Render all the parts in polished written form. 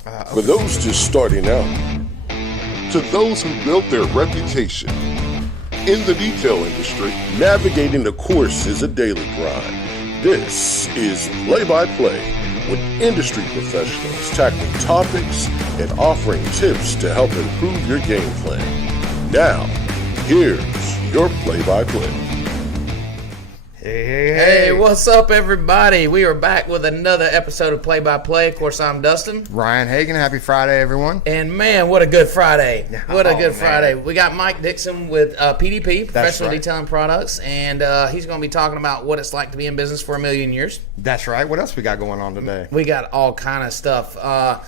For those just starting out, to those who built their reputation. In the detail industry, navigating the course is a daily grind. This is Play-by-Play with industry professionals tackling topics and offering tips to help improve your game plan. Now, here's your play-by-play. Hey, what's up, everybody? We are back with another episode of Play-by-Play. Of course, I'm Dustin. Ryan Hagan. Happy Friday, everyone. And, man, what a good Friday. What a good Friday. We got Mike Dickson with PDP, Professional Detailing Products, and he's going to be talking about what it's like to be in business for a million years. That's right. What else we got going on today? We got all kind of stuff.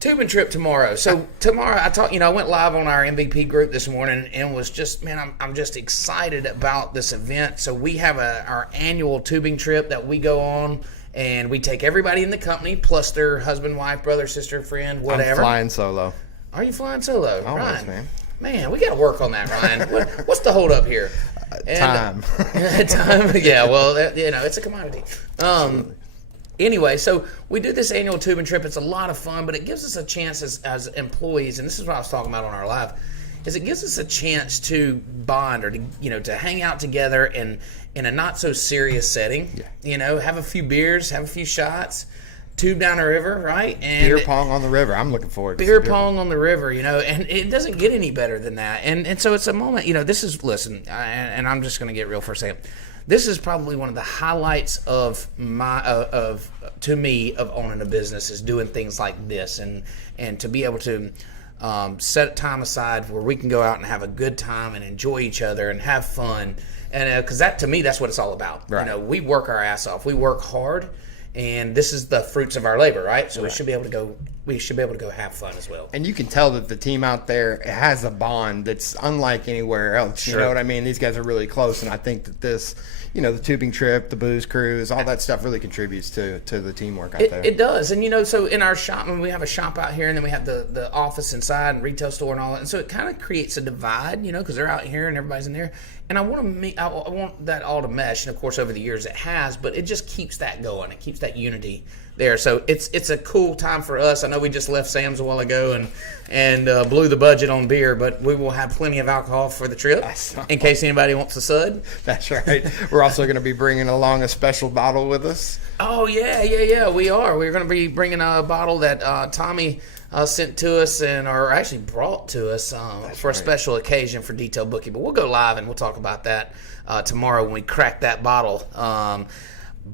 Tubing trip tomorrow. So tomorrow, I went live on our MVP group this morning and was just, man, I'm just excited about this event. So we have our annual tubing trip that we go on, and we take everybody in the company plus their husband, wife, brother, sister, friend, whatever. I'm flying solo. Are you flying solo, Always, Ryan? man. Man, we got to work on that, Ryan. What's the hold up here? Time. Time. Yeah. Well, it's a commodity. Anyway, so we do this annual tubing trip. It's a lot of fun, but it gives us a chance as employees, and this is what I was talking about on our live, is it gives us a chance to bond or to hang out together in a not so serious setting. Yeah. Have a few beers, have a few shots, tube down a river, right? And beer pong on the river. I'm looking forward to beer pong on the river, and it doesn't get any better than that. And so it's a moment, this is, listen, and I'm just going to get real for a second. This is probably one of the highlights of to me of owning a business, is doing things like this and to be able to set time aside where we can go out and have a good time and enjoy each other and have fun, and because that, to me, that's what it's all about. Right. We work our ass off, we work hard, and this is the fruits of our labor, right? So we should be able to go have fun as well. And you can tell that the team out there has a bond that's unlike anywhere else. Sure. You know what I mean? These guys are really close, and I think that this, the tubing trip, the booze cruise, all that stuff really contributes to the teamwork out there. It does. And, so in our shop, we have a shop out here, and then we have the office inside and retail store and all that. And so it kind of creates a divide, because they're out here and everybody's in there. And I want that all to mesh. And, of course, over the years it has, but it just keeps that going. It keeps that unity there. So it's a cool time for us. I know we just left Sam's a while ago and blew the budget on beer, but we will have plenty of alcohol for the trip in case anybody wants a sud. That's right. We're also going to be bringing along a special bottle with us. Oh, yeah, we are. We're going to be bringing a bottle that Tommy sent to us or actually brought to us for a special occasion for Detail Bookie. But we'll go live and we'll talk about that tomorrow when we crack that bottle.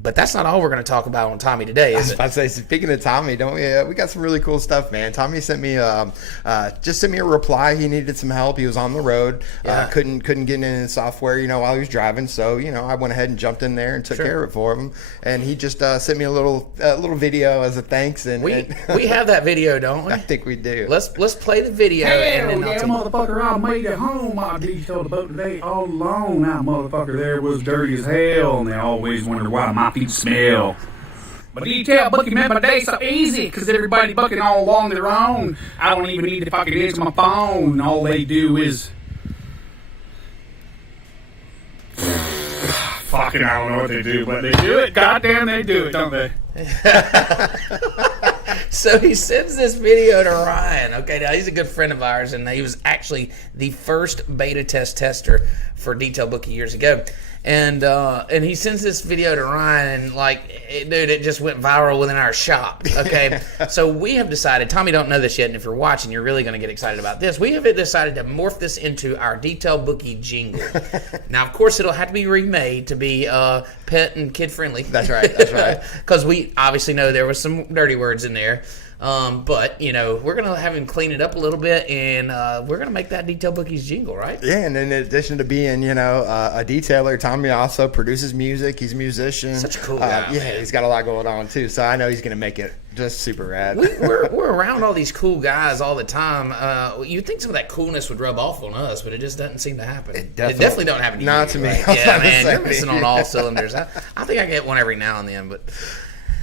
But that's not all we're going to talk about on Tommy today, is it? I was about to say, speaking of Tommy, don't we? We got some really cool stuff, man. Tommy sent me a reply. He needed some help. He was on the road, couldn't get in his software, while he was driving. So, I went ahead and jumped in there and took care of it for him. And he just sent me a little video as a thanks. And we have that video, don't we? I think we do. Let's play the video. Hell yeah, motherfucker! I made it home. I detailed the boat today all alone. That motherfucker there was dirty as hell, and they always wonder why my feet smell. But detail booking made my day so easy, because everybody booking all along their own. I don't even need to fucking answer my phone. All they do is fucking, I don't know what they do, but they do it. Goddamn, they do it, don't they? So he sends this video to Ryan. Okay, now he's a good friend of ours, and he was actually the first beta tester for Detail Bookie years ago. And he sends this video to Ryan, and it just went viral within our shop. Okay, so we have decided. Tommy don't know this yet, and if you're watching, you're really going to get excited about this. We have decided to morph this into our Detail Bookie jingle. Now, of course, it'll have to be remade to be pet and kid friendly. That's right. Because we obviously know there was some dirty words in there. But we're gonna have him clean it up a little bit, and we're gonna make that Detail Bookie's jingle, right? Yeah, and in addition to being a detailer, Tommy also produces music. He's a musician. Such a cool guy. Yeah, he's got a lot going on too. So I know he's gonna make it just super rad. We're around all these cool guys all the time. You'd think some of that coolness would rub off on us, but it just doesn't seem to happen. It definitely don't happen to you. Not to me. Right? Yeah, man, you're missing on all cylinders. I think I get one every now and then, but.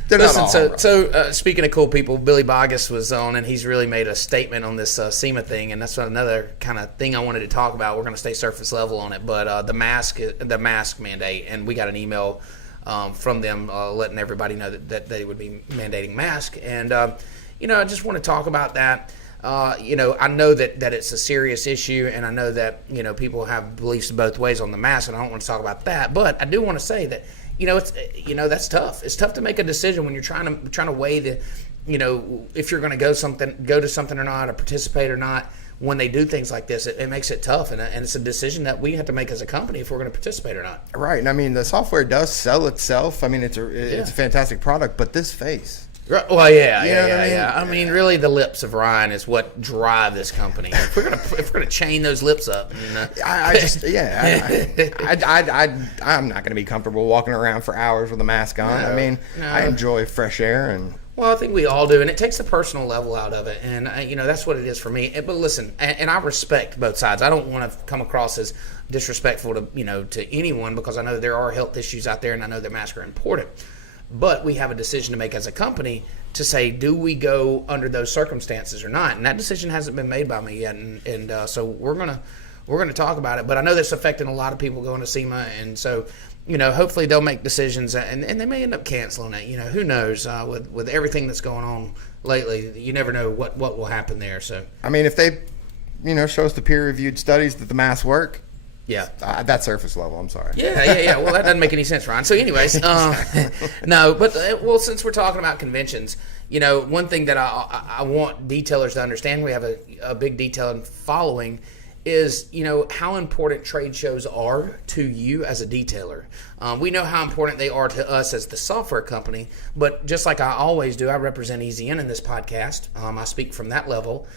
Listen, so speaking of cool people, Billy Bogus was on, and he's really made a statement on this SEMA thing, and that's another kind of thing I wanted to talk about. We're going to stay surface level on it, but the mask mandate, and we got an email from them letting everybody know that they would be mandating mask, and I just want to talk about that. I know that it's a serious issue, and I know that, people have beliefs both ways on the mask, and I don't want to talk about that. But I do want to say that, it's, that's tough. It's tough to make a decision when you're trying to weigh the, if you're going to go to something or not, or participate or not. When they do things like this, it makes it tough, and it's a decision that we have to make as a company if we're going to participate or not. Right, and I mean, the software does sell itself. I mean, it's a fantastic product, but this face. Right. Well, yeah. I mean, really, the lips of Ryan is what drive this company. If we're gonna chain those lips up, I'm not gonna be comfortable walking around for hours with a mask on. No, I mean, I enjoy fresh air and. Well, I think we all do, and it takes the personal level out of it, and that's what it is for me. But listen, and I respect both sides. I don't want to come across as disrespectful to anyone, because I know there are health issues out there, and I know that masks are important. But we have a decision to make as a company to say, do we go under those circumstances or not? And that decision hasn't been made by me yet, and so we're gonna talk about it. But I know that's affecting a lot of people going to SEMA, and so. Hopefully they'll make decisions, and they may end up canceling it. Who knows? With everything that's going on lately, you never know what will happen there. So, I mean, if they, show us the peer-reviewed studies that the masks work, yeah, that's surface level. I'm sorry. Yeah. Well, that doesn't make any sense, Ron. So, anyways, no, but since we're talking about conventions, one thing that I want detailers to understand, we have a big detailing following. Is how important trade shows are to you as a detailer. We know how important they are to us as the software company, but just like I always do, I represent EZN in this podcast. I speak from that level,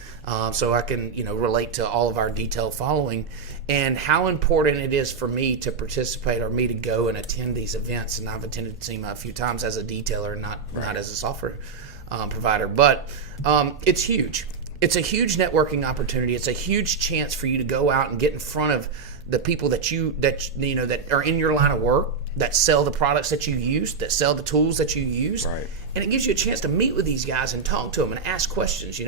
so I can relate to all of our detail following, and how important it is for me to participate or me to go and attend these events. And I've attended SEMA a few times as a detailer, not as a software provider, but it's huge. It's a huge networking opportunity. It's a huge chance for you to go out and get in front of the people that are in your line of work, that sell the products that you use, that sell the tools that you use. Right. And it gives you a chance to meet with these guys and talk to them and ask questions,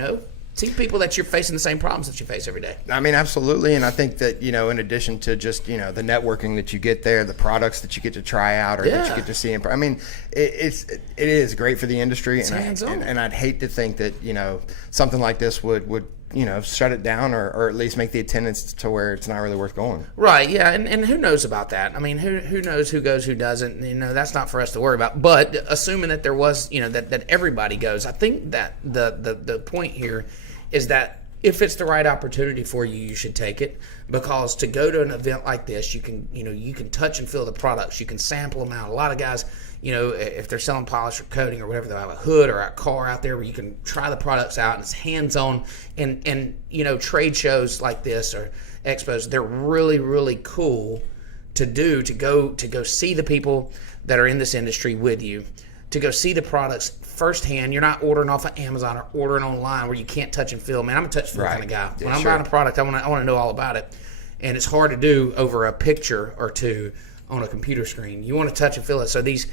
See people that you're facing the same problems that you face every day. I mean, absolutely. And I think that, in addition to just, the networking that you get there, the products that you get to try out or that you get to see. I mean, it is great for the industry. It's hands-on. And I'd hate to think that, something like this would shut it down or at least make the attendance to where it's not really worth going. Right, yeah, and who knows about that? I mean, who knows who goes, who doesn't? That's not for us to worry about. But assuming that there was, that everybody goes, I think that the point here is that if it's the right opportunity for you, you should take it, because to go to an event like this, you can touch and feel the products, you can sample them out. A lot of guys, if they're selling polish or coating or whatever, they'll have a hood or a car out there where you can try the products out, and it's hands-on. And trade shows like this or expos, they're really, really cool to go see the people that are in this industry with you, to go see the products firsthand. You're not ordering off of Amazon or ordering online where you can't touch and feel. Man, I'm a touch and feel kind of guy. When I'm buying a product, I want to know all about it, and it's hard to do over a picture or two on a computer screen. You want to touch and feel it. So these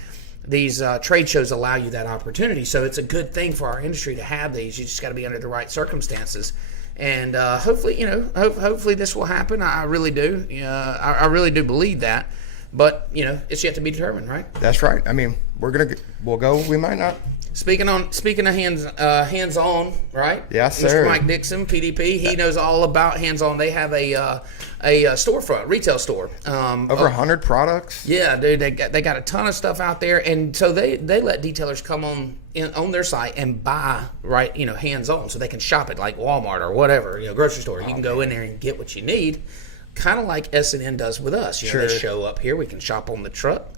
trade shows allow you that opportunity. So it's a good thing for our industry to have these. You just got to be under the right circumstances. And hopefully, hopefully this will happen. I really do. I really do believe that. But it's yet to be determined, right? That's right. I mean, we'll go. We might not. Speaking of hands-on, right? Yes, sir. Mr. Mike Dickson, PDP, he knows all about hands-on. They have a storefront, retail store. Over 100 products. Yeah, dude, they got a ton of stuff out there, and so they let detailers come on their site and buy hands-on, so they can shop it like Walmart or whatever, grocery store. You can go in there and get what you need, kind of like S&N does with us. They show up here, we can shop on the truck.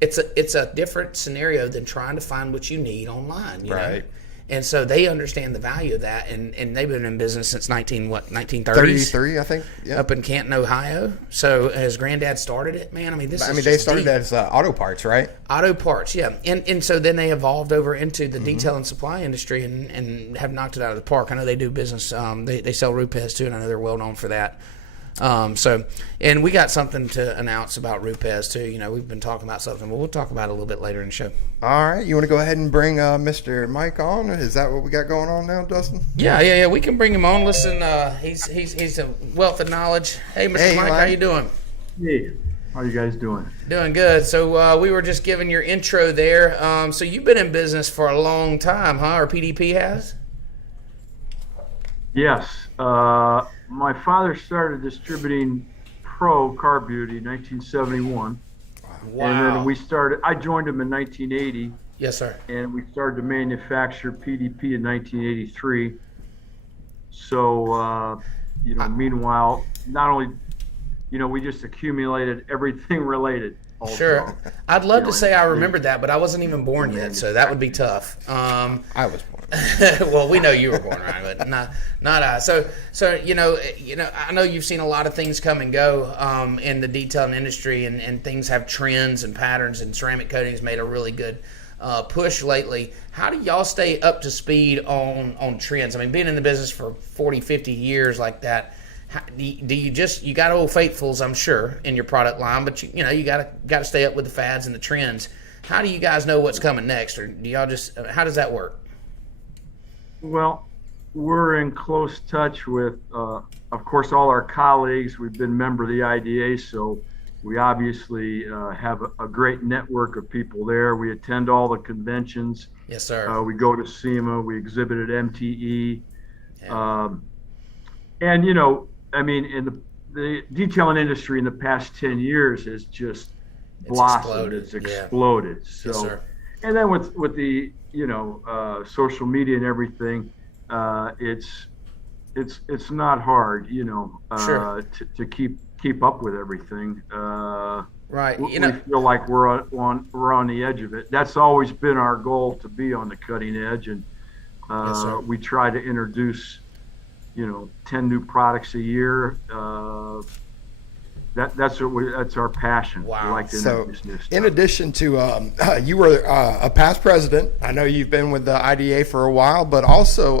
It's a different scenario than trying to find what you need online, right? know? And so they understand the value of that, and they've been in business since 1930s? 33, I think. Yeah. Up in Canton, Ohio. So his granddad started it, man. I mean, they started as auto parts, right? Auto parts, yeah. And so then they evolved over into the detail and supply industry and have knocked it out of the park. I know they do business. They sell Rupes too, and I know they're well known for that. And we got something to announce about Rupes too. We've been talking about something, but we'll talk about it a little bit later in the show. All right, you want to go ahead and bring Mr. Mike on? Is that what we got going on now, Dustin? Yeah. We can bring him on. Listen, he's a wealth of knowledge. Hey, Mr. Mike, how you doing? Hey, how you guys doing? Doing good. So we were just giving your intro there. So you've been in business for a long time, huh? Or PDP has? Yes. My father started distributing Pro Car Beauty in 1971. Wow. And then I joined him in 1980, Yes, sir. and we started to manufacture PDP in 1983. So, meanwhile, not only, we just accumulated everything related. Also, Sure. I'd love to say I and- remembered that, but I wasn't even born yet, so that would be tough. I was born. Well, we know you were born, right? But not I. So I know you've seen a lot of things come and go in the detailing industry, and things have trends and patterns, and ceramic coating's made a really good push lately. How do y'all stay up to speed on trends? I mean, being in the business for 40, 50 years like that, do you got old faithfuls, I'm sure, in your product line, but you got to stay up with the fads and the trends. How do you guys know what's coming next, or do y'all how does that work? Well, we're in close touch with, of course, all our colleagues. We've been a member of the IDA, so we obviously have a great network of people there. We attend all the conventions. Yes, sir. We go to SEMA. We exhibit at MTE. Yeah. And, in the detailing industry in the past 10 years has just blossomed. It's exploded. Yeah. So, yes, sir. And then with the social media and everything, it's not hard, Sure. to keep up with everything. Right. We feel like we're on the edge of it. That's always been our goal, to be on the cutting edge, and Yes, sir. we try to introduce 10 new products a year. That's our passion. Wow. We like to So, introduce new stuff. in addition to, you were a past president. I know you've been with the IDA for a while, but also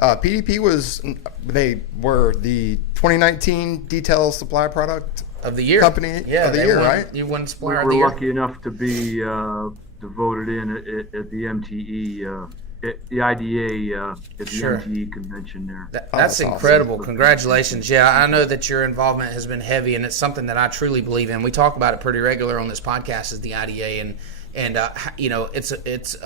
PDP they were the 2019 Detail Supply Product Of the year. Company of the year, right? You won Supplier of the We're Year. lucky enough to be voted in at the MTE, at the IDA, at the Sure. MTE convention there. That's that's awesome. incredible. Congratulations. Yeah, I know that your involvement has been heavy, and it's something that I truly believe in. We talk about it pretty regular on this podcast as the IDA, and its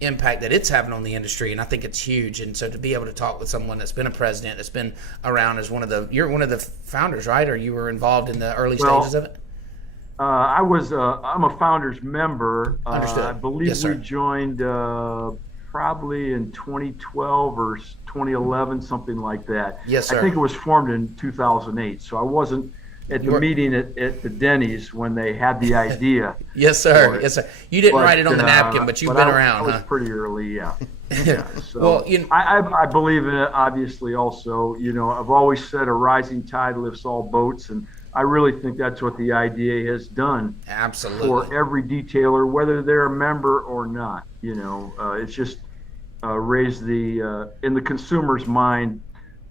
impact that it's having on the industry, and I think it's huge. And so to be able to talk with someone that's been a president, that's been around as you're one of the founders, right? Or you were involved in the early stages of it? I'm a founders member. Understood. I believe Yes, sir. we joined probably in 2012 or 2011, something like that. Yes, sir. I think it was formed in 2008. So I wasn't at the meeting at the Denny's when they had the idea. Yes, sir. Yes, sir. You didn't write it on the napkin, but you've been I around, was huh? pretty early, yeah. Yeah, so Well, I believe in it, obviously, also. I've always said a rising tide lifts all boats, and I really think that's what the IDA has done Absolutely. for every detailer, whether they're a member or not. It's just raised in the consumer's mind,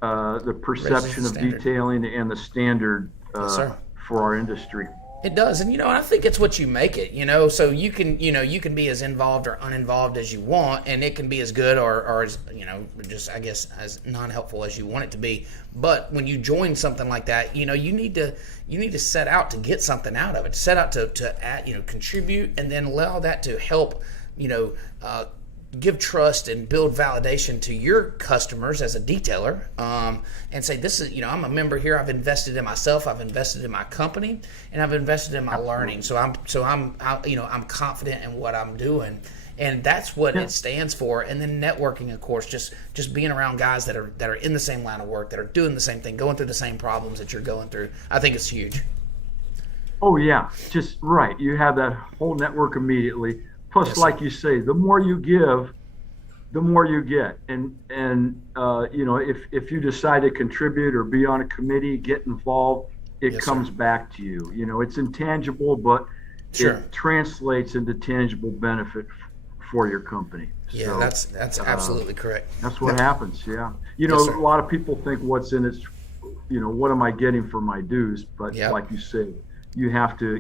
the perception of standard. detailing and the standard Yes, sir. for our industry. It does, and I think it's what you make it. So you can be as involved or uninvolved as you want, and it can be as good or as just I guess as non-helpful as you want it to be. But when you join something like that, you need to set out to get something out of it. Set out to add, contribute, and then allow that to help give trust and build validation to your customers as a detailer, and say, this is, I'm a member here. I've invested in myself. I've invested in my company, and I've invested in my learning. So I'm confident in what I'm doing, and that's what it stands for. And then networking, of course, just being around guys that are in the same line of work, that are doing the same thing, going through the same problems that you're going through. I think it's huge. Oh yeah, just right. You have that whole network immediately. Plus, Yes, like you say, the more you give, the more you get. And if you decide to contribute or be on a committee, get involved, it Yes, comes sir. back to you. It's intangible, but Sure. it translates into tangible benefit for your company. Yeah, So, that's absolutely correct. that's what happens. Yeah. Yes, sir. A lot of people think what's in it, what am I getting for my dues? But Yep. like you say, you have to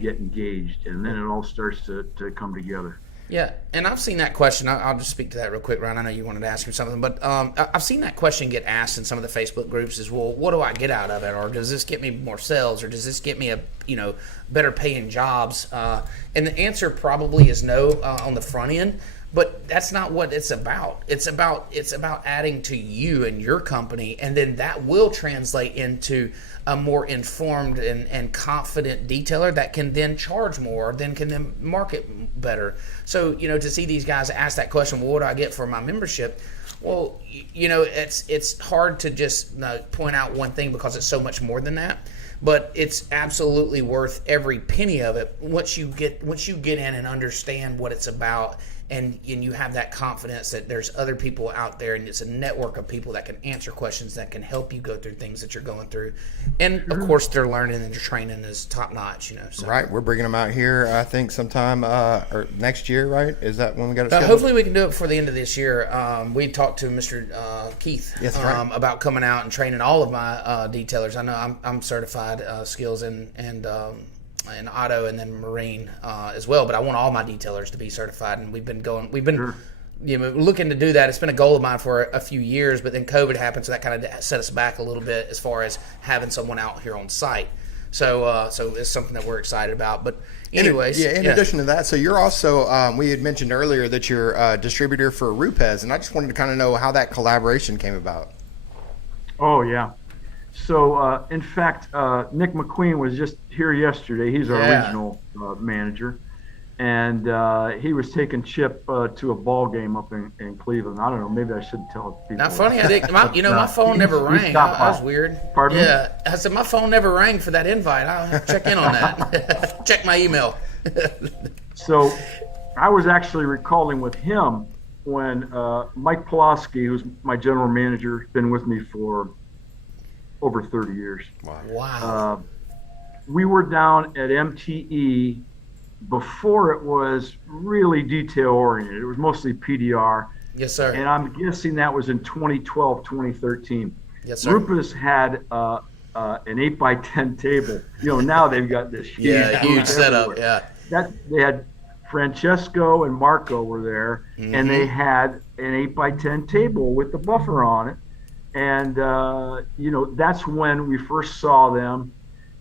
get engaged, and then it all starts to come together. Yeah, and I've seen that question. I'll just speak to that real quick, Ryan. I know you wanted to ask me something, but I've seen that question get asked in some of the Facebook groups as well. What do I get out of it? Or does this get me more sales? Or does this get me better paying jobs? And the answer probably is no on the front end. But that's not what it's about. It's about adding to you and your company, and then that will translate into a more informed and confident detailer that can then charge more, then can then market better. So, to see these guys ask that question, well, what do I get for my membership? Well, it's hard to just point out one thing because it's so much more than that. But it's absolutely worth every penny of it once you get in and understand what it's about, and you have that confidence that there's other people out there, and it's a network of people that can answer questions, that can help you go through things that you're going through. And of course, their learning and their training is top notch. So. Right, we're bringing them out here, I think, sometime or next year. Right? Is that when we got it scheduled? Hopefully, we can do it before the end of this year. We talked to Mr. Keith about coming out and training all of my detailers. I know I'm certified skills and auto and then marine as well, but I want all my detailers to be certified, and we've been looking to do that. It's been a goal of mine for a few years, but then COVID happened, so that kind of set us back a little bit as far as having someone out here on site. So it's something that we're excited about. But anyways, in addition to that, so you're also we had mentioned earlier that you're a distributor for Rupes, and I just wanted to kind of know how that collaboration came about. Oh yeah. So, in fact, Nick McQueen was just here yesterday. He's our regional manager, and he was taking Chip to a ball game up in Cleveland. I don't know, maybe I shouldn't tell people. Not funny. My phone never rang. That was weird. Pardon me? Yeah, I said my phone never rang for that invite. I'll have to check in on that. Check my email. So, I was actually recalling with him when Mike Pulaski, who's my general manager, been with me for over 30 years. Wow. We were down at MTE before it was really detail oriented. It was mostly PDR. Yes, sir. And I'm guessing that was in 2012, 2013. Yes, sir. Rupes had an 8x10 table. Now they've got this huge setup. Yeah. They had Francesco and Marco were there, and they had an 8x10 table with the buffer on it. And, that's when we first saw them,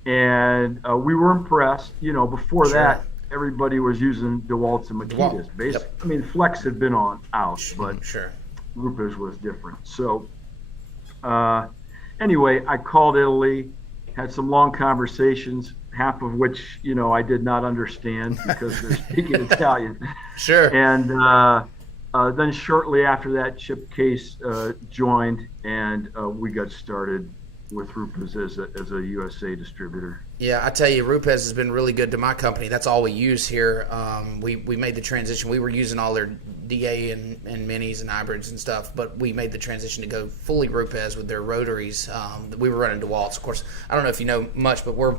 and we were impressed. Before that, everybody was using DeWalt's and Makitas. Basically, I mean, Flex had been out, but Rupes was different. So, anyway, I called Italy, had some long conversations, half of which, I did not understand because they're speaking Italian. Sure. And then shortly after that, Chip Case joined, and we got started with Rupes as a USA distributor. Yeah, I tell you, Rupes has been really good to my company. That's all we use here. We made the transition. We were using all their DA and minis and hybrids and stuff, but we made the transition to go fully Rupes with their rotaries. We were running DeWalt's. Of course, I don't know if you know much, but we're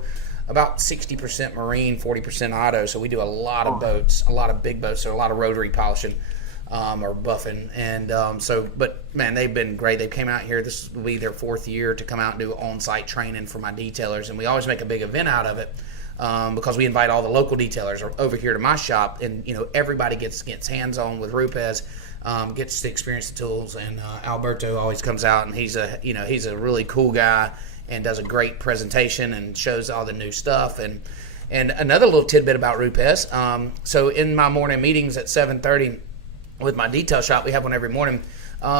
about 60% marine, 40% auto, so we do a lot of boats, a lot of big boats, so a lot of rotary polishing. Or buffing, and but man, they've been great. They came out here. This will be their 4th year to come out and do on-site training for my detailers, and we always make a big event out of it because we invite all the local detailers over here to my shop, and everybody gets hands-on with Rupes, gets to experience the tools, and Alberto always comes out, and he's a really cool guy and does a great presentation and shows all the new stuff. And another little tidbit about Rupes. So in my morning meetings at 7:30. With my detail shop, we have one every morning. Each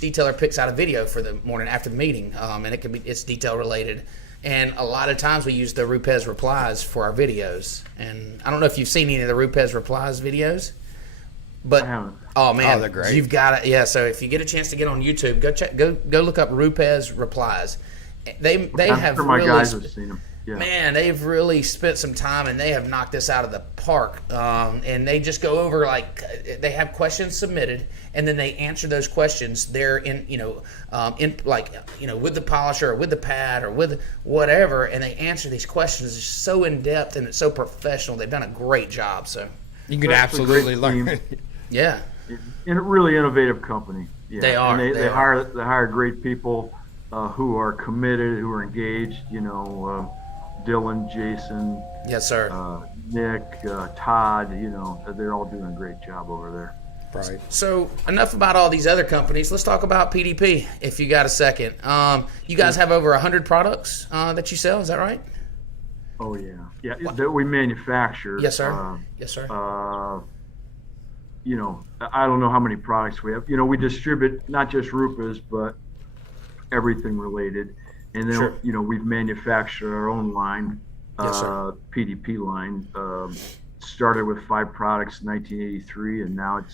detailer picks out a video for the morning after the meeting, and it's detail related. And a lot of times we use the Rupes replies for our videos. And I don't know if you've seen any of the Rupes replies videos, but oh man, they're great. You've got it. Yeah, so if you get a chance to get on YouTube, go look up Rupes replies. They have sure my really guys have seen them. Yeah. Man, they've really spent some time, and they have knocked this out of the park. And they just go over, they have questions submitted, and then they answer those questions. They're with the polisher or with the pad or with whatever, and they answer these questions. It's so in depth and it's so professional. They've done a great job. So you can absolutely learn. Yeah, and a really innovative company. Yeah. They are. And they hire great people who are committed, who are engaged. Dylan, Jason, yes, sir. Nick, Todd, they're all doing a great job over there. Right. So enough about all these other companies. Let's talk about PDP if you got a second. You guys have over 100 products that you sell. Is that right? Oh, yeah. Yeah, that we manufacture. Yes, sir. Yes, sir. I don't know how many products we have. We distribute not just RUPAs, but everything related. And then, Sure. We've manufactured our own line, Yes, sir. PDP line. Started with 5 products in 1983, and now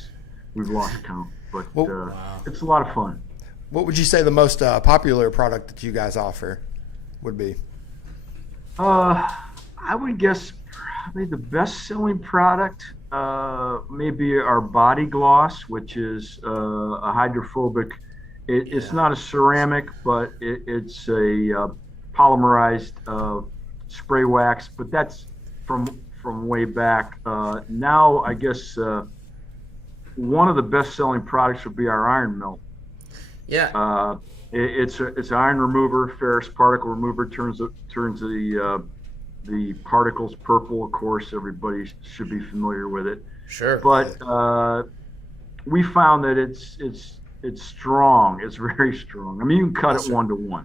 we've lost count. But it's a lot of fun. What would you say the most popular product that you guys offer would be? I would guess probably the best-selling product, maybe our body gloss, which is a hydrophobic. It's not a ceramic, but it's a polymerized spray wax. But that's from way back. Now, I guess one of the best-selling products would be our iron melt. Yeah. It's an iron remover, ferrous particle remover. Turns the particles purple. Of course, everybody should be familiar with it. Sure. But we found that it's strong. It's very strong. I mean, you can cut it 1-to-1.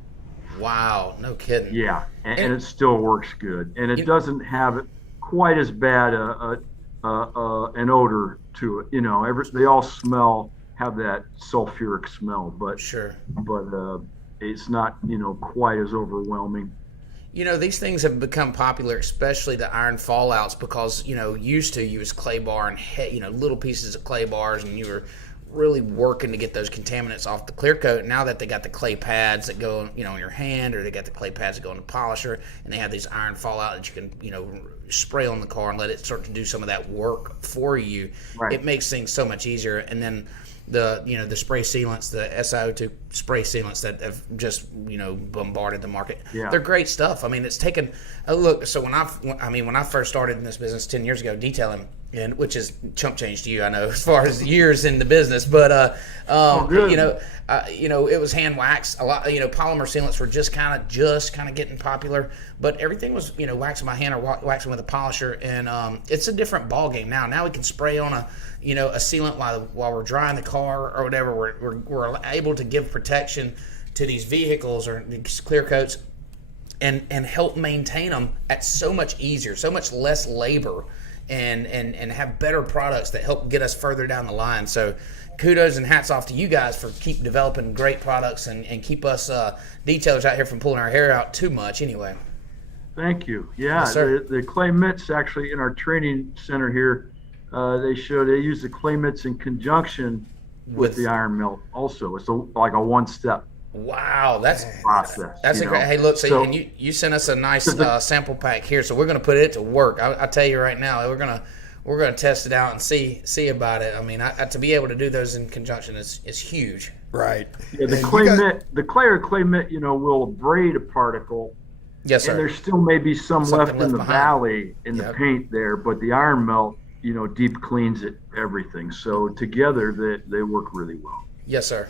Wow. No kidding. Yeah, and it still works good, and it doesn't have quite as bad an odor to it. They all have that sulfuric smell, but Sure. It's not quite as overwhelming. These things have become popular, especially the iron fallouts, because used to use clay bar and little pieces of clay bars, and you were really working to get those contaminants off the clear coat. Now that they got the clay pads that go in your hand, or they got the clay pads that go in the polisher, and they have these iron fallout that you can spray on the car and let it start to do some of that work for you. Right. It makes things so much easier. And then the spray sealants, the SiO2 spray sealants that have just bombarded the market. Yeah. They're great stuff. I mean, it's taken a look. So when I first started in this business 10 years ago, detailing, and which is chump change to you, I know, as far as years in the business, but good. it was hand wax. A lot, polymer sealants were just kind of getting popular, but everything was waxing by hand or waxing with a polisher, and it's a different ball game now. Now we can spray on a sealant while we're drying the car or whatever. We're able to give protection to these vehicles or these clear coats, and help maintain them at so much easier, so much less labor, and have better products that help get us further down the line. So kudos and hats off to you guys for keep developing great products and keep us detailers out here from pulling our hair out too much anyway. Thank you. Yeah, Yes, sir. the clay mitts actually in our training center here, they use the clay mitts in conjunction with the iron melt. Also, it's like a one-step Wow, that's process. That's incredible. Hey, look, so you sent us a nice sample pack here, so we're going to put it to work. I tell you right now, we're gonna test it out and see about it. I mean, to be able to do those in conjunction is huge. Right. Yeah, the clay mitt, will abrade a particle. Yes, sir. And there still may be some Something left in the behind. valley in the paint there, but the iron melt, deep cleans everything. So together they work really well. Yes, sir.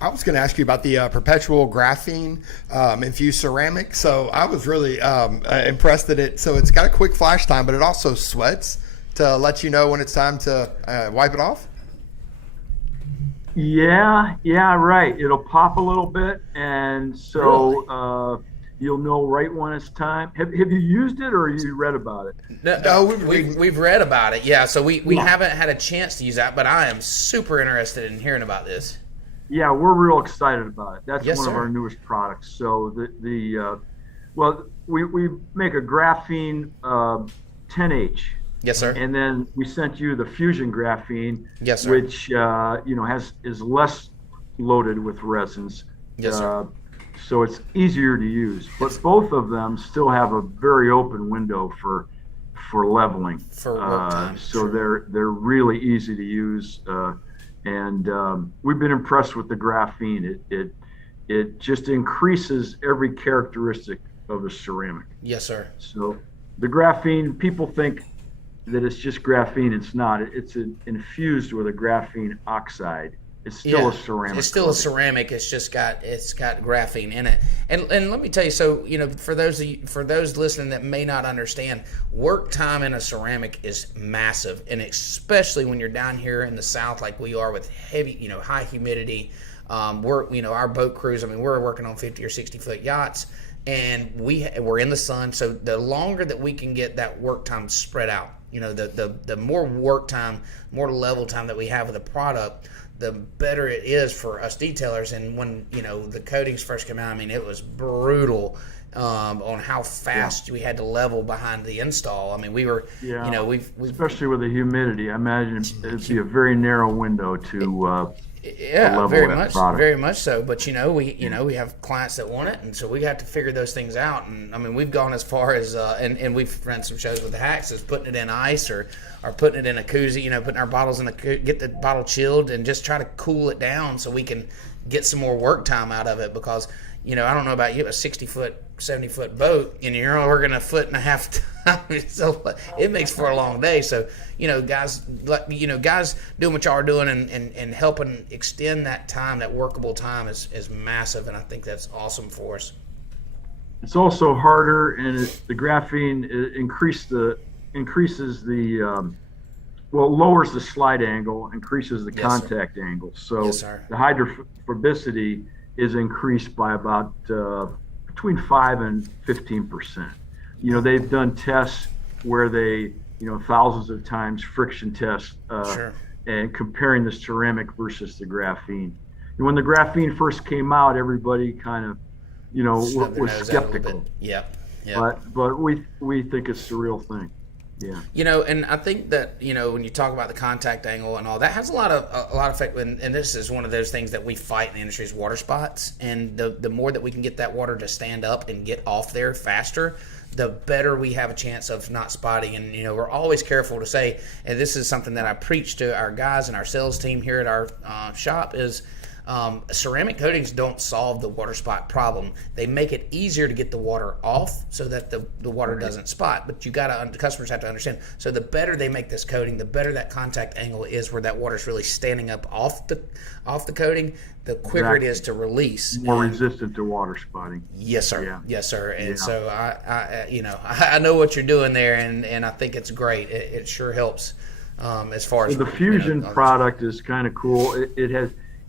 I was going to ask you about the perpetual graphene infused ceramic. So I was really impressed that it's got a quick flash time, but it also sweats to let you know when it's time to wipe it off. Yeah, right. It'll pop a little bit, and so you'll know right when it's time. Have you used it, or have you read about it? No, we've read about it. Yeah, so we haven't had a chance to use that, but I am super interested in hearing about this. Yeah, we're real excited about it. That's one sir. of our newest products. So we make a graphene 10H. Yes, sir. And then we sent you the fusion graphene, Yes, sir. which is less loaded with resins. Yes, sir. So it's easier to use. But both of them still have a very open window for leveling. For work time. So they're really easy to use. And we've been impressed with the graphene. It just increases every characteristic of the ceramic. Yes, sir. So the graphene, people think that it's just graphene. It's not. It's infused with a graphene oxide. It's still a ceramic. It's still a ceramic. It's got graphene in it. And let me tell you, so for those listening that may not understand, work time in a ceramic is massive, and especially when you're down here in the South like we are with heavy, high humidity. Our boat crews. I mean, we're working on 50 or 60 foot yachts, and we're in the sun. So the longer that we can get that work time spread out, the more work time, more level time that we have with the product, the better it is for us detailers. And when the coatings first came out, I mean, it was brutal on how fast we had to level behind the install. I mean, we were, we've especially with the humidity. I imagine it'd be a very narrow window to very much so. But we have clients that want it, and so we have to figure those things out. And I mean, we've gone as far as and we've run some shows with the hacks as putting it in ice or putting it in a koozie. Putting our bottles in get the bottle chilled and just try to cool it down so we can get some more work time out of it. Because I don't know about you, a 60-foot, 70-foot boat, you're only working a foot and a half time, so it makes for a long day. So, guys doing what y'all are doing and helping extend that time, that workable time is massive, and I think that's awesome for us. It's also harder, and the graphene lowers the slide angle, increases the contact angle. So the hydrophobicity is increased by about between 5 and 15%. They've done tests where they, thousands of times friction tests and comparing the ceramic versus the graphene. And when the graphene first came out, everybody kind of, was skeptical. Yep. But we think it's the real thing. Yeah. And I think that, when you talk about the contact angle and all, that has a lot of effect. And this is one of those things that we fight in the industry is water spots. And the more that we can get that water to stand up and get off there faster, the better we have a chance of not spotting. And, we're always careful to say, and this is something that I preach to our guys and our sales team here at our shop is, ceramic coatings don't solve the water spot problem. They make it easier to get the water off so that the water doesn't spot. But the customers have to understand. So the better they make this coating, the better that contact angle is where that water's really standing up off the coating, the quicker it is to release. More resistant to water spotting. Yes, sir. Yeah. Yes, sir. And so I know what you're doing there, and I think it's great. It sure helps as far as the Fusion product is kind of cool.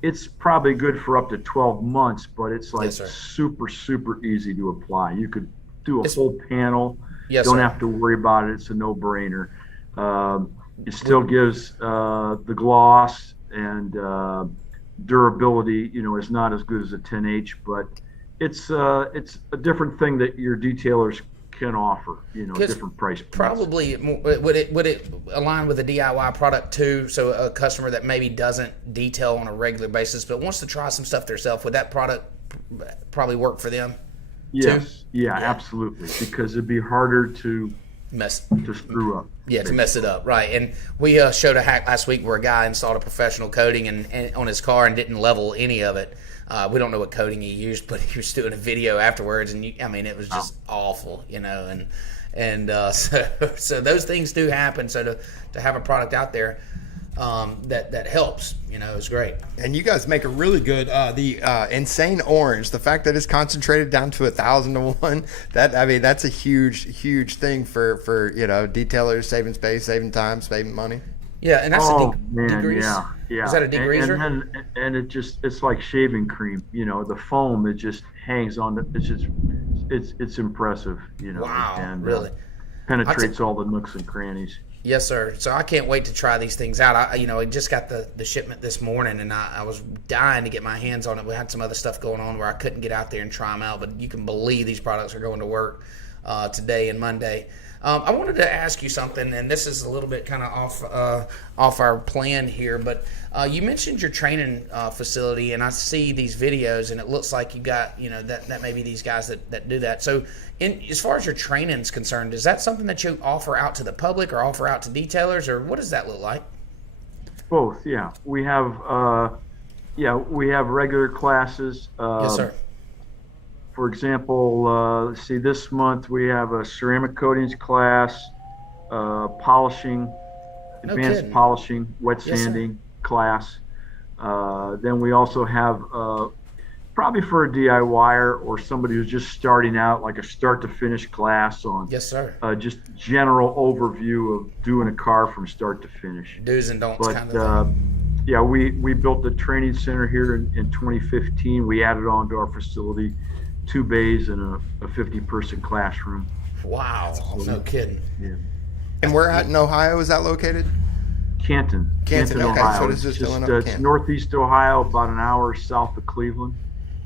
It's probably good for up to 12 months, but it's like super, super easy to apply. You could do a whole panel. Don't have to worry about it. It's a no-brainer. It still gives the gloss and durability. Is not as good as a 10H, but it's a different thing that your detailers can offer, different price points. Probably would it align with a DIY product too? So a customer that maybe doesn't detail on a regular basis but wants to try some stuff themselves, would that product probably work for them? Yes, yeah, absolutely, because it'd be harder to screw up. Yeah, to mess it up, right? And we showed a hack last week where a guy installed a professional coating and on his car and didn't level any of it. We don't know what coating he used, but he was doing a video afterwards, and it was just awful, and so those things do happen. So to have a product out there that helps, is great. And you guys make a really good the Insane Orange. The fact that it's concentrated down to 1,000 to 1, that's a huge thing for detailers, saving space, saving time, saving money. Yeah, and that's degrease. Yeah. Is that a degreaser? And it's like shaving cream. The foam, it just hangs on. It's impressive. Wow, and really penetrates all the nooks and crannies. Yes, sir. So I can't wait to try these things out. I just got the shipment this morning, and I was dying to get my hands on it. We had some other stuff going on where I couldn't get out there and try them out, but you can believe these products are going to work today and Monday. I wanted to ask you something, and this is a little bit kind of off our plan here, but you mentioned your training facility, and I see these videos, and it looks like you got, that maybe these guys that do that. So as far as your training is concerned, is that something that you offer out to the public or offer out to detailers, or what does that look like? Both, yeah. We have regular classes. Yes, sir. For example, let's see, this month we have a ceramic coatings class, polishing, advanced polishing, wet sanding class. Then we also have, probably for a DIYer or somebody who's just starting out, like a start to finish class on just general overview of doing a car from start to finish. Do's and don'ts kind of thing. Yeah, we built the training center here in 2015. We added on to our facility 2 bays and a 50-person classroom. Wow, no kidding. Yeah. And where at in Ohio is that located? Canton, Okay, Ohio. so this is It's filling just, up it's Canton. northeast Ohio, about an hour south of Cleveland.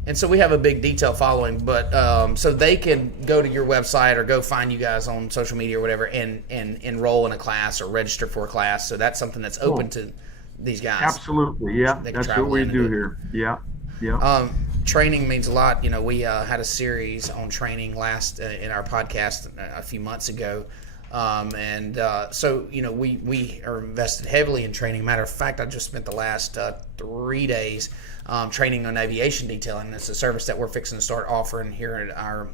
And so we have a big detail following, but so they can go to your website or go find you guys on social media or whatever and enroll in a class or register for a class. So that's something that's open to these guys. Absolutely, yeah. They can That's travel what we in and do do it. here. Yeah. Training means a lot. You know, we had a series on training last in our podcast a few months ago. So, you know, we are invested heavily in training. Matter of fact, I just spent the last 3 days training on aviation detailing. It's a service that we're fixing to start offering here at our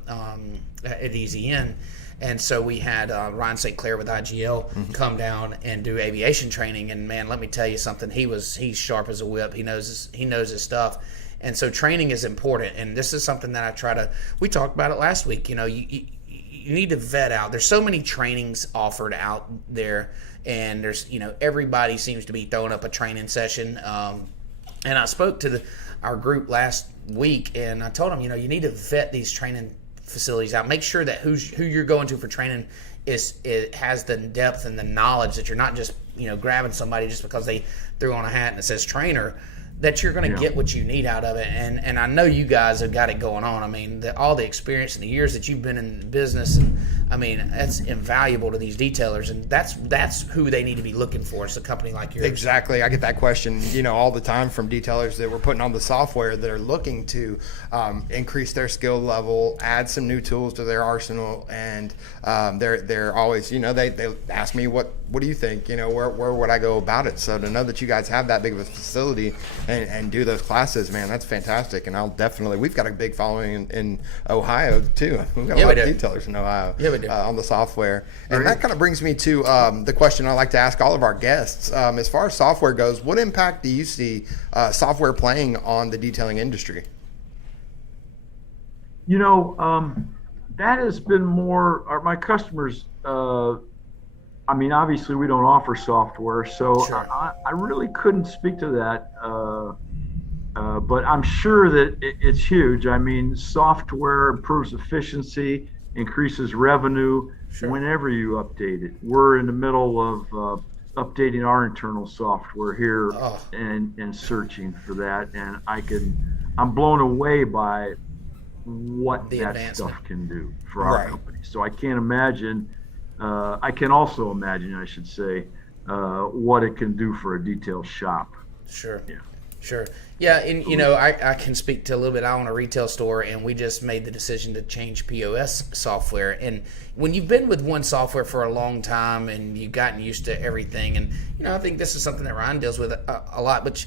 at EZN. And so we had Ryan St. Clair with IGL come down and do aviation training. And man, let me tell you something. He's sharp as a whip. He knows his stuff. And so training is important. And this is something that we talked about it last week. You know, you need to vet out. There's so many trainings offered out there, and there's, you know, everybody seems to be throwing up a training session. And I spoke to our group last week, and I told them, you know, you need to vet these training facilities out. Make sure that who you're going to for training it has the depth and the knowledge, that you're not just, you know, grabbing somebody just because they threw on a hat and it says trainer, that you're going to get what you need out of it. And I know you guys have got it going on. I mean, all the experience and the years that you've been in the business, and I mean, that's invaluable to these detailers, and that's who they need to be looking for. It's a company like yours. Exactly. I get that question, you know, all the time from detailers that we're putting on the software that are looking to increase their skill level, add some new tools to their arsenal, and they're always, you know, they ask me, what do you think? You know, where would I go about it? So to know that you guys have that big of a facility and do those classes, man, that's fantastic. And we've got a big following in Ohio too. We've got a lot of detailers in Ohio on the software. And that kind of brings me to the question I like to ask all of our guests. As far as software goes, what impact do you see software playing on the detailing industry? You know, that has been my customers, I mean, obviously we don't offer software, so Sure. I really couldn't speak to that. But I'm sure that it's huge. I mean, software improves efficiency, increases revenue whenever you update it. We're in the middle of updating our internal software here and searching for that. And I'm blown away by what that stuff can do for our company. So I can't imagine. I can also imagine, I should say, what it can do for a detail shop. Sure. Yeah. Sure. Yeah, and you know, I can speak to a little bit. I own a retail store, and we just made the decision to change POS software. And when you've been with one software for a long time and you've gotten used to everything, and you know, I think this is something that Ryan deals with a lot, but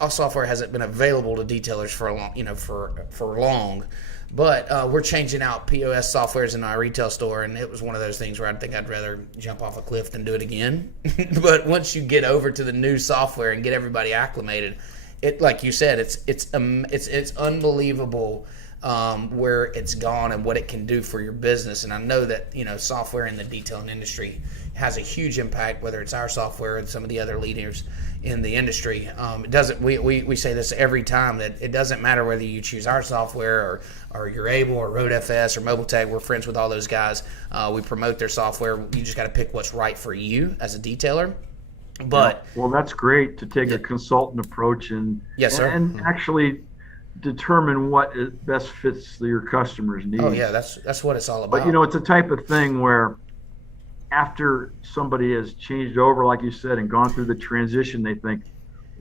our software hasn't been available to detailers for a long, you know, for long. But we're changing out POS softwares in our retail store, and it was one of those things where I think I'd rather jump off a cliff than do it again. But once you get over to the new software and get everybody acclimated, it, like you said, it's unbelievable where it's gone and what it can do for your business. And I know that, you know, software in the detailing industry has a huge impact, whether it's our software or some of the other leaders in the industry. It doesn't. We say this every time, that it doesn't matter whether you choose our software or you're able or RoadFS or Mobile Tech. We're friends with all those guys. We promote their software. You just got to pick what's right for you as a detailer. But well, that's great to take a consultant approach and and actually determine what best fits your customer's needs. Oh yeah, that's what it's all about. But you know, it's a type of thing where after somebody has changed over, like you said, and gone through the transition, they think,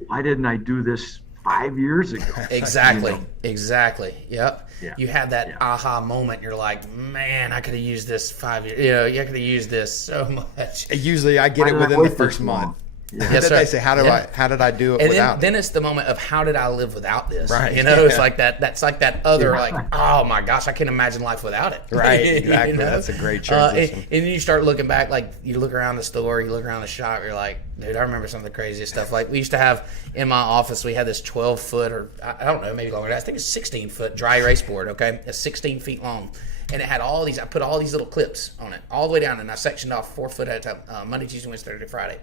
why didn't I do this 5 years ago? Exactly. You know? Exactly. Yep. Yeah. You have that aha moment. You're like, man, I could have used this 5 years. You know, you could have used this so much. Usually I get it within the first month. Yeah. Yes, sir. They say, how did I do it and without then it's the moment of, how did I live without this? Right. You know, it's like that. That's like that other, like, oh my gosh, I can't imagine life without it. Right, exactly. You know? That's a great transition. And you start looking back, like you look around the store, you look around the shop, you're like, dude, I remember some of the craziest stuff. Like we used to have in my office, we had this 12-foot, or I don't know, maybe longer. I think it's 16-foot dry erase board. Okay, it's 16 feet long. And it had all these, I put all these little clips on it all the way down, and I sectioned off 4 foot at a time, Monday, Tuesday, Wednesday, Thursday, Friday.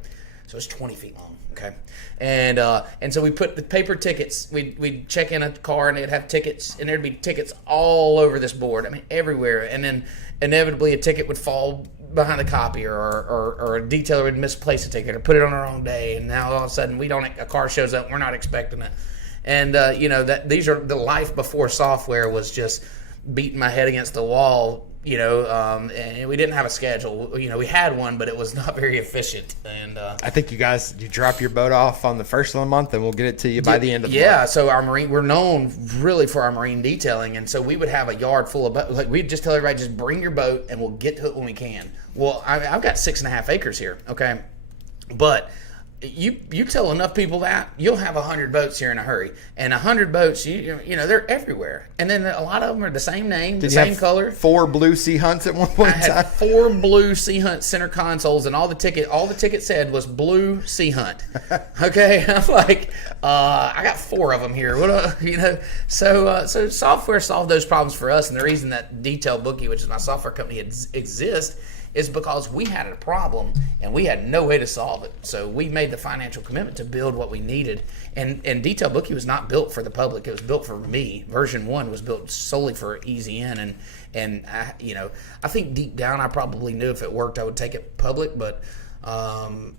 so it's 20 feet long. Okay, and so we put the paper tickets. We'd check in a car and they'd have tickets, and there'd be tickets all over this board. I mean, everywhere. And then inevitably a ticket would fall behind the copier, or a detailer would misplace a ticket or put it on the wrong day, and now all of a sudden a car shows up, we're not expecting it. And that these are the life before software was just beating my head against the wall, and we didn't have a schedule. We had one, but it was not very efficient. And I think you drop your boat off on the first of the month, and we'll get it to you by the end of the month. Yeah, so we're known really for our marine detailing, and so we would have a yard full of boats. Like, we'd just tell everybody, just bring your boat, and we'll get to it when we can. Well, I've got 6.5 acres here, okay, but you tell enough people that, you'll have 100 boats here in a hurry. And 100 boats, they're everywhere. And then a lot of them are the same name, the same color. 4 blue Sea Hunts at one point in time? I had 4 blue Sea Hunt center consoles, and all the ticket said was Blue Sea Hunt. Okay, I'm like, I got 4 of them here. So software solved those problems for us, and the reason that Detail Bookie, which is my software company, exists is because we had a problem and we had no way to solve it. So we made the financial commitment to build what we needed. And Detail Bookie was not built for the public. It was built for me. Version 1 was built solely for easy in. And I think deep down I probably knew if it worked I would take it public, but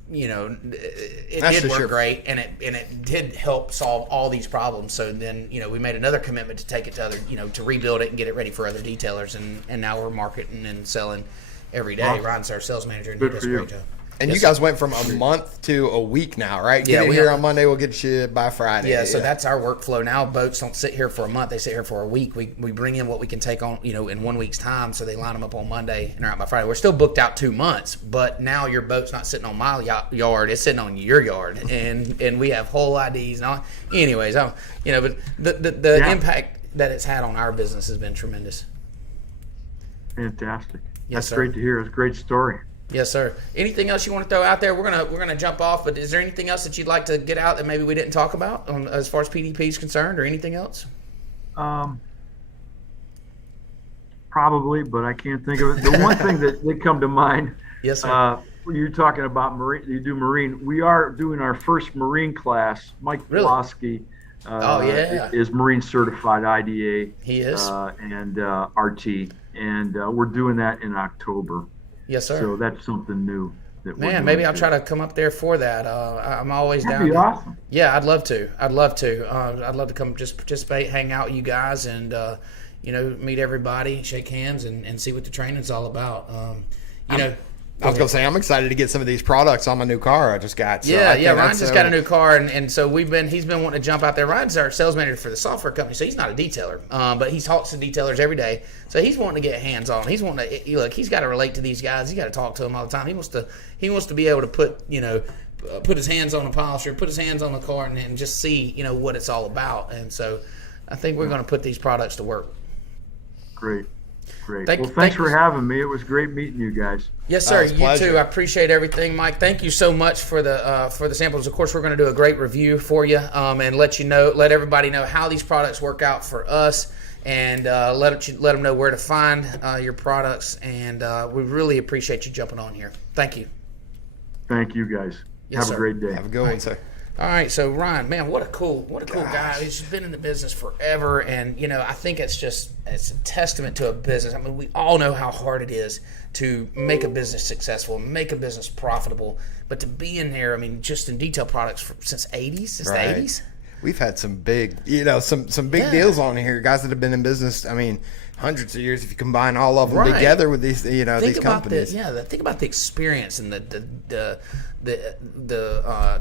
it did work great, and it did help solve all these problems. So then, we made another commitment to take it to other, to rebuild it and get it ready for other detailers. And now we're marketing and selling every day. Awesome. Ryan's our sales manager, and he does a great job. And you guys went from a month to a week now, right? Get it here on Monday, we'll get you by Friday. Yeah, so that's our workflow now. Boats don't sit here for a month, they sit here for a week. We bring in what we can take on, in 1 week's time, so they line them up on Monday and are out by Friday. We're still booked out 2 months, but now your boat's not sitting on my yard, it's sitting on your yard. And we have whole IDs and all. Anyways, but the impact that it's had on our business has been tremendous. Fantastic. Yes, That's great to hear. It's a great story. Yes, sir. Anything else you want to throw out there? We're gonna jump off, but is there anything else that you'd like to get out that maybe we didn't talk about as far as PDP is concerned, or anything else? Probably, but I can't think of it. The one thing that did come to mind. Yes, sir. You're talking about marine. You do marine. We are doing our first marine class. Mike Pulaski is marine certified IDA. He is, and RT, and we're doing that in October. Yes, sir. So that's something new. Maybe I'll try to come up there for that. I'm always down. That'd be awesome. Yeah, I'd love to. I'd love to come just participate, hang out with you guys, and meet everybody, shake hands, and see what the training's all about. I was going to say, I'm excited to get some of these products on my new car I just got. So Ryan just got a new car, and so he's been wanting to jump out there. Ryan's our sales manager for the software company, so he's not a detailer, but he talks to detailers every day. So he's wanting to get hands on. He's wanting to look. He's got to relate to these guys. He's got to talk to them all the time. He wants to be able to put his hands on a polisher, put his hands on the car, and just see what it's all about. And so I think we're going to put these products to work. Great. Thanks for having me. It was great meeting you guys. Yes, sir. You too. I appreciate everything, Mike. Thank you so much for the samples. Of course, we're going to do a great review for you, and let everybody know how these products work out for us, and let them know where to find your products. And we really appreciate you jumping on here. Thank you. Thank you, guys. Yes, Have a great day. Have a good one, sir. All right, so Ryan, man, what a cool guy. He's been in the business forever, and I think it's a testament to a business. I mean, we all know how hard it is to make a business successful, make a business profitable, but to be in there, I mean, just in detail products since the 80s. We've had some big, some big deals on here. Guys that have been in business, I mean, hundreds of years if you combine all of them together with these, these companies. Think about the experience and the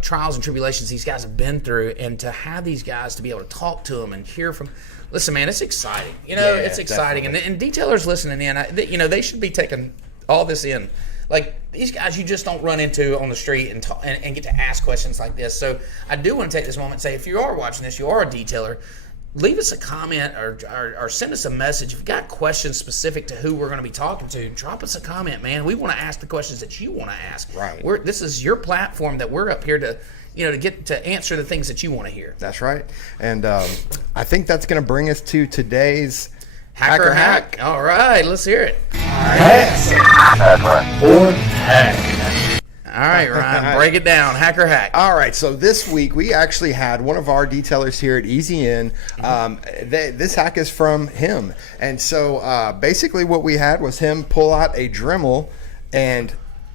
trials and tribulations these guys have been through, and to have these guys to be able to talk to them and hear from. Listen, man, it's exciting. It's exciting, and detailers listening in, they should be taking all this in. Like, these guys you just don't run into on the street and talk, and get to ask questions like this. So I do want to take this moment and say, if you are watching this, you are a detailer, leave us a comment or send us a message. If you've got questions specific to who we're going to be talking to, drop us a comment, man. We want to ask the questions that you want to ask. Right. This is your platform that we're up here to get to answer the things that you want to hear. That's right. And I think that's going to bring us to today's Hacker Hack. All right, let's hear it. Hacks or hack. All All right, Ryan, break it down. Hack or hack. All right, so this week we actually had one of our detailers here at Easy In. This hack is from him. And so basically what we had was him pull out a Dremel and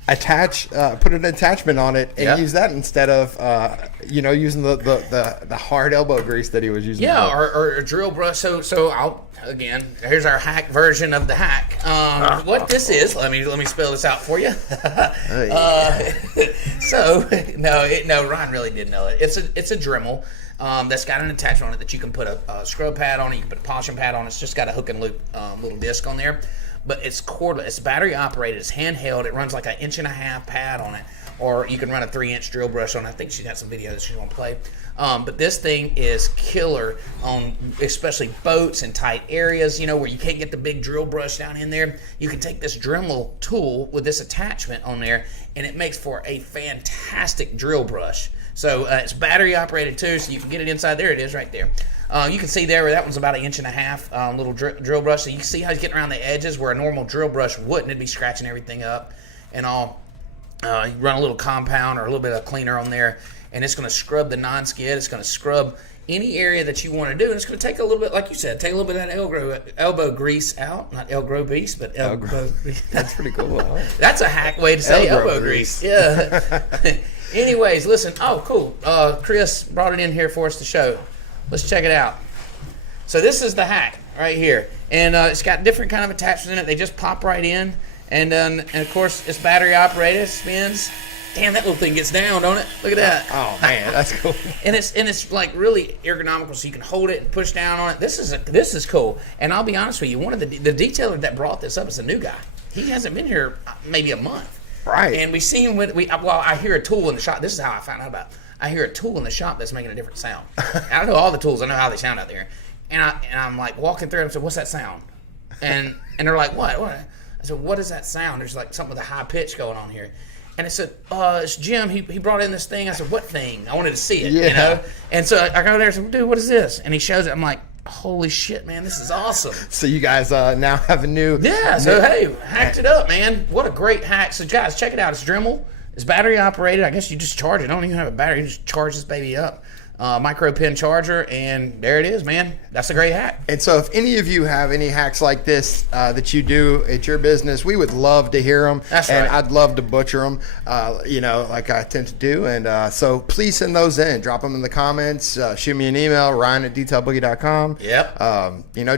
put an attachment on it and use that instead of using the hard elbow grease that he was using. Yeah, or a drill brush. So here's our hack version of the hack. What this is, let me spell this out for you. Ryan really did know it. It's a Dremel that's got an attachment on it that you can put a scrub pad on it. You can put a polishing pad on it. It's just got a hook and loop little disc on there. But it's cordless. It's battery operated. It's handheld. It runs like an 1.5-inch pad on it, or you can run a 3-inch drill brush on it. I think she's got some video that she's gonna play. But this thing is killer on especially boats and tight areas, where you can't get the big drill brush down in there. You can take this Dremel tool with this attachment on there, and it makes for a fantastic drill brush. So it's battery operated too, so you can get it inside. There it is right there. You can see there where that one's about 1.5 inch little drill brush. So you can see how he's getting around the edges where a normal drill brush wouldn't. It'd be scratching everything up and all. You run a little compound or a little bit of cleaner on there, and it's going to scrub the non-skid. It's going to scrub any area that you want to do, and it's going to take a little bit, like you said, take a little bit of that elbow grease out. Not elbow grease, but elbow grease. That's pretty cool. That's a hack way to say elbow grease. Yeah. Anyways, listen. Oh, cool. Chris brought it in here for us to show. Let's check it out. So this is the hack right here, and it's got different kind of attachments in it. They just pop right in, and of course it's battery operated. It spins. Damn, that little thing gets down, don't it? Look at that. Oh man, that's cool. And it's like really ergonomical, so you can hold it and push down on it. This is cool. And I'll be honest with you, one of the detailer that brought this up is a new guy. He hasn't been here maybe a month. Right. And we see him I hear a tool in the shop. This is how I found out about it. I hear a tool in the shop that's making a different sound. I don't know all the tools. I know how they sound out there. And I'm like walking through and I said, what's that sound? And they're like, what? I said, what is that sound? There's like something with a high pitch going on here. And I said, it's Jim. He brought in this thing. I said, what thing? I wanted to see it, And so I go there and said, dude, what is this? And he shows it. I'm like, holy shit, man, this is awesome. So you guys now have a new... Yeah, so hey, hacked it up, man. What a great hack. So guys, check it out. It's Dremel. It's battery operated. I guess you just charge it. I don't even have a battery. You just charge this baby up. Micro pin charger, and there it is, man. That's a great hack. And so if any of you have any hacks like this that you do at your business, we would love to hear them. That's right. And I'd love to butcher them, like I tend to do. And so please send those in. Drop them in the comments. Shoot me an email, ryan@detailboogie.com. Yep.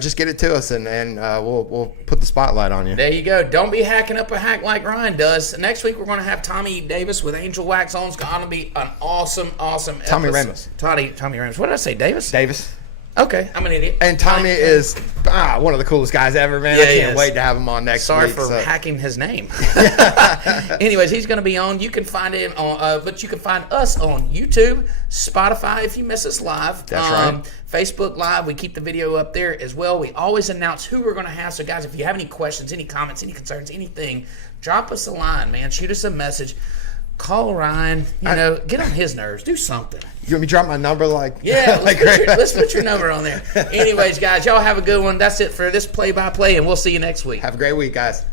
Just get it to us, and we'll put the spotlight on you. There you go. Don't be hacking up a hack like Ryan does. Next week, we're going to have Tommy Davis with Angel Wax on. It's going to be an awesome Tommy episode. Ramos. Tommy Ramos. What did I say, Davis? Davis. Okay, I'm an idiot. And Tommy is one of the coolest guys ever, man. Yeah, I can't wait to have him on next Sorry week. for hacking his name. Anyways, he's going to be on. You can find him on, but you can find us on YouTube, Spotify if you miss us live. That's right. Facebook Live. We keep the video up there as well. We always announce who we're going to have. So, guys, if you have any questions, any comments, any concerns, anything, drop us a line, man. Shoot us a message. Call Ryan, get on his nerves. Do something. You want me to drop my number? Yeah, let's put your number on there. Anyways, guys, y'all have a good one. That's it for this play-by-play, and we'll see you next week. Have a great week, guys.